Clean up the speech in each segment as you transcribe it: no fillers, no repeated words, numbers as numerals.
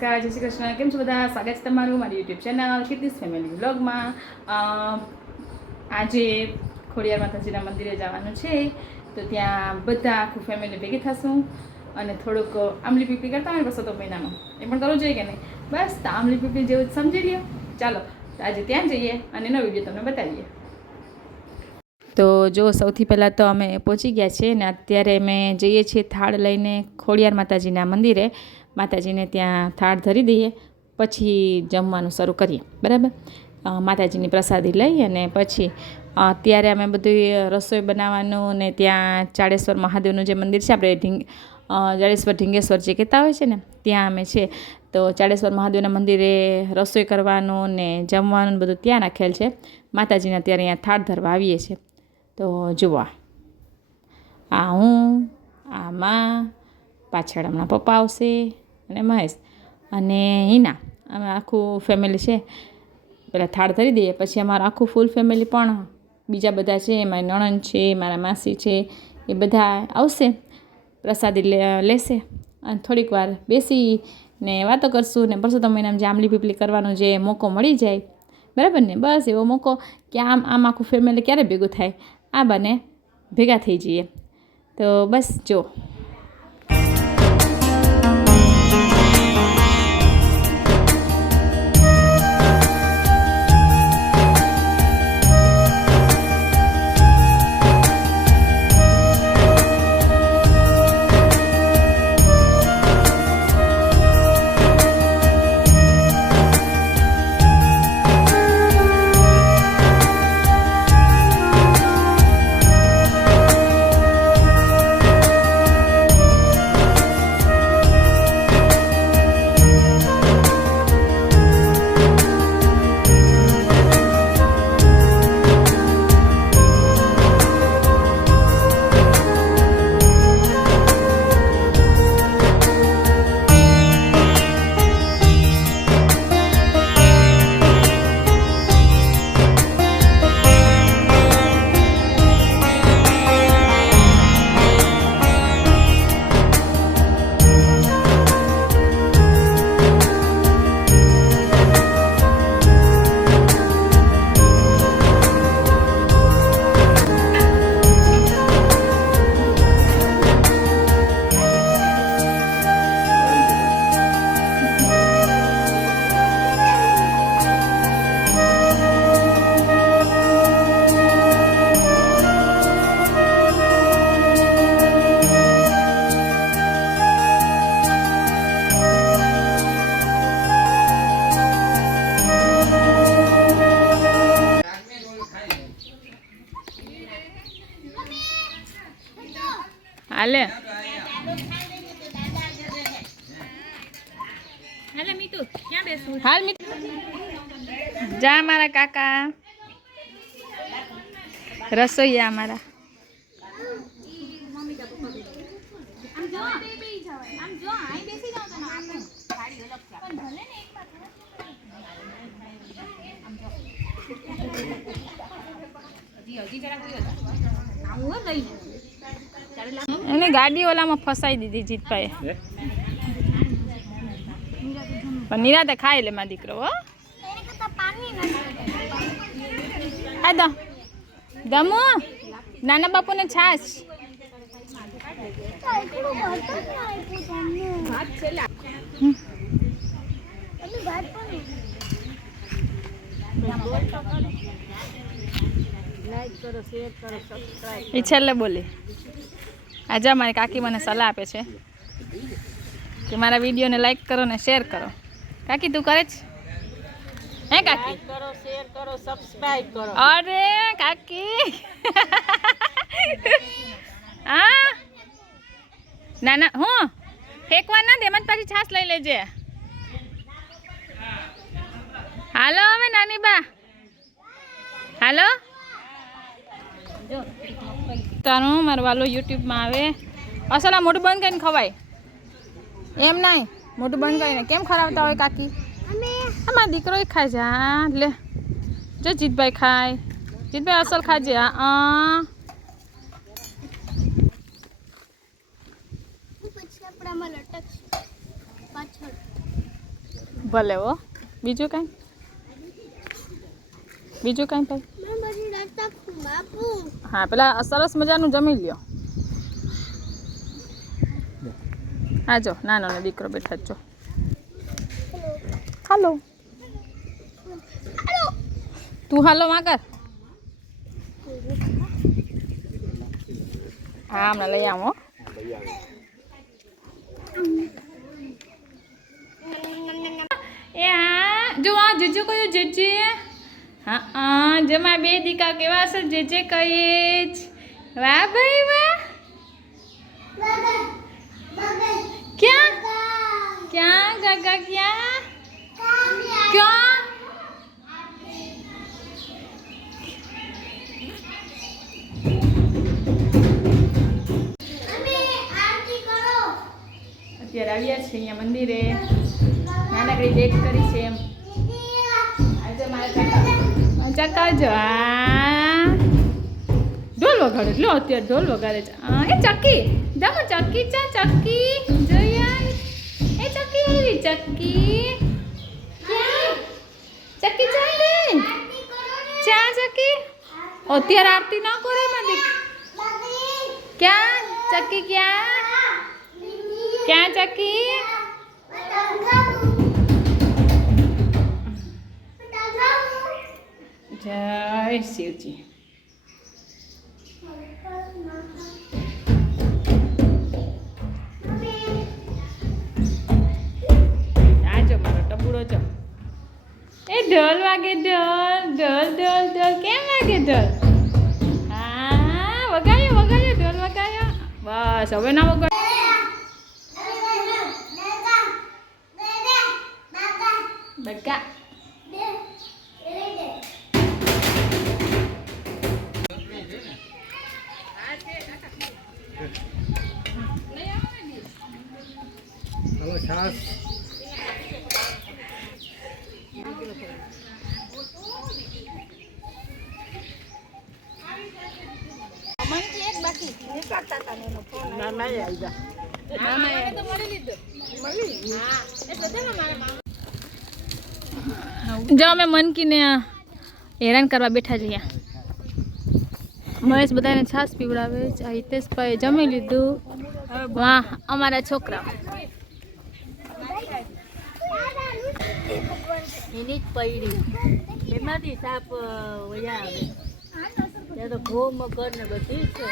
નમસ્કાર, જય શ્રી કૃષ્ણ. કેમ છો બધા? સ્વાગત છે તમારું મારી યુટ્યુબ ચેનલ કીર્તિસ ફેમિલી વ્લોગમાં. આજે ખોડિયાર માતાજીના મંદિરે જવાનું છે, તો ત્યાં બધા આખું ફેમિલી ભેગી થશું અને થોડુંક આંબલી પીપળી કરતા હોય બસો તો મહિનામાં એ પણ કરવું જોઈએ કે નહીં? બસ તો આંબલી પીપળી જેવું જ સમજી લ્યો. ચાલો તો આજે ત્યાં જઈએ અને એનો વિડીયો તમને બતાવીએ. તો જો સૌથી પહેલાં તો અમે પહોંચી ગયા છીએ ને અત્યારે અમે જઈએ છીએ થાળ લઈને ખોડિયાર માતાજીના મંદિરે. માતાજીને ત્યાં થાળ ધરી દઈએ, પછી જમવાનું શરૂ કરીએ. બરાબર, માતાજીની પ્રસાદી લઈ અને પછી અત્યારે અમે બધું રસોઈ બનાવવાનું ને ત્યાં ચાળેશ્વર મહાદેવનું જે મંદિર છે, આપણે ચાળેશ્વર ઢીંગેશ્વર જે કહેતા હોય છે ને, ત્યાં અમે છે. તો ચાળેશ્વર મહાદેવના મંદિરે રસોઈ કરવાનું ને જમવાનું બધું ત્યાં રાખેલ છે. માતાજીને અત્યારે અહીંયા થાળ ધરવા આવીએ છીએ. તો જુઓ, આ હું, આ માં, પાછળ હમણાં પપ્પા આવશે અને મહેશ અને હિના, અમે આખું ફેમિલી છે. પહેલાં થાળ ધરી દઈએ, પછી અમારું આખું ફૂલ ફેમિલી પણ બીજા બધા છે, મારી નણંદ છે, મારા માસી છે, એ બધા આવશે, પ્રસાદી લેશે અને થોડીક વાર બેસીને વાતો કરશું ને પરસોત્તમ મહિનામાં જે આંબલી પીપળી કરવાનો જે મોકો મળી જાય, બરાબર ને, બસ એવો મોકો કે આમ આખું ફેમિલી ક્યારે ભેગું થાય, આ બને ભેગા થઈ જઈએ. તો બસ જો હાલે હાલ જા મારા કાકા રસોઈયા અમારા. એને ગાડી ઓલામાં ફસાઈ દીધી જીતભાઈ, પણ નિરાતે ખાઈ લે મારો દીકરો. હો આ દો દમો નાના બાપુને છાશ. એ છેલ્લે બોલી. આજે મારી કાકી મને સલાહ આપે છે કે મારા વિડીયોને લાઈક કરો ને શેર કરો. કાકી તું કરે છે? હે કાકી? કરો, શેર કરો, સબસ્ક્રાઇબ કરો. અરે કાકી હા ના ના હું ફેંકવા ના દે, મને પાછી છાશ લઈ લેજે. હાલો હવે નાની બા, હાલો. તારું મારું વાલો યુટ્યુબમાં આવે. અસલ આ મોઢું બંધ કરીને ખવાય એમ નહીં, મોઢું બંધ કરીને કેમ ખરાવતા હોય કાકી? અમારા દીકરો ખાય છે. હા લે જો જીતભાઈ ખાય, જીતભાઈ અસલ ખાજે. હા ભલે હો. બીજું કાંઈ ભાઈ? હા, પેલા સરસ મજાનું જમી લ્યો. હા જો નાનો ને દીકરો બેઠા જ છો. હાલો તું હાલો માગર. હા હમણાં લઈ આવો. એ હા જો આ જેજે કયો જેજે. હા જો મારા બે દીકા કેવા છે જેજે કહીએ જ. વાહ ભાઈ વાહ. ક્યાં ક્યાં ગાગા ક્યાં ક્યાં અત્યારે આવ્યા છે અહીંયા મંદિરે. નાનકડી ડેટ કરી છે એમ. આજે મારા ચક્કા જો ઢોલ વગાડે લો. અત્યારે ઢોલ વગાડે છે. એ ચક્કી જામો ચક્કી ચક્કી જોયા. એ ચક્કી આવી ચક્કી. ચક્કી ચાલે ચા ચક્કી. અત્યારે આરતી ના કરે મારી. ક્યાં ચક્કી ક્યાં ક્યાં ચક્કી. જય શિવજી. આજો મારો ટબુડો જો. એ ઢોલ વાગે ઢોલ ઢોલ ઢોલ ઢોલ. કેમ વાગે ઢોલ? હા વગાડ્યો ઢોલ વગાડ્યો. બસ હવે ના વગાડ. બકા હલો છાસ. જો અમે મનકીને હેરાન કરવા બેઠા છીએ. મહેશ બધાને છાશ પીવડાવે છે. હિતેશભાઈ જમી લીધું. વાહ અમારા છોકરા. એની જ પૈડી એમાંથી સાપ વયા આવે ત્યાં તો ઘો મકર ને બધી છે.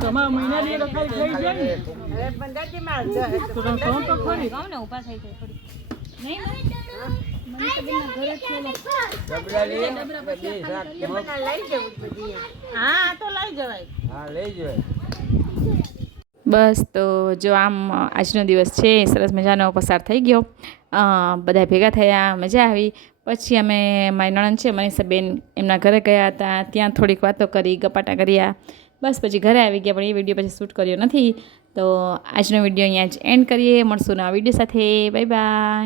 તમારા મહિના ની રખાઈ થઈ જાય ને હવે બંધાજી માં તો ખરી ગામને ઊભા થઈ જાય થોડી નહીં બસ તો જો આમ આજનો દિવસ છે સરસ મજાનો પસાર થઈ ગયો. બધા ભેગા થયા, મજા આવી. પછી અમે મારી નણંદ છે મનીષાબેન એમના ઘરે ગયા હતા, ત્યાં થોડીક વાતો કરી, ગપાટા કર્યા. બસ પછી ઘરે આવી ગયા, પણ એ વિડીયો પછી શૂટ કર્યો નથી. તો આજનો વિડીયો અહીંયા જ એન્ડ કરીએ. મળશું નવા વિડીયો સાથે. Bye bye.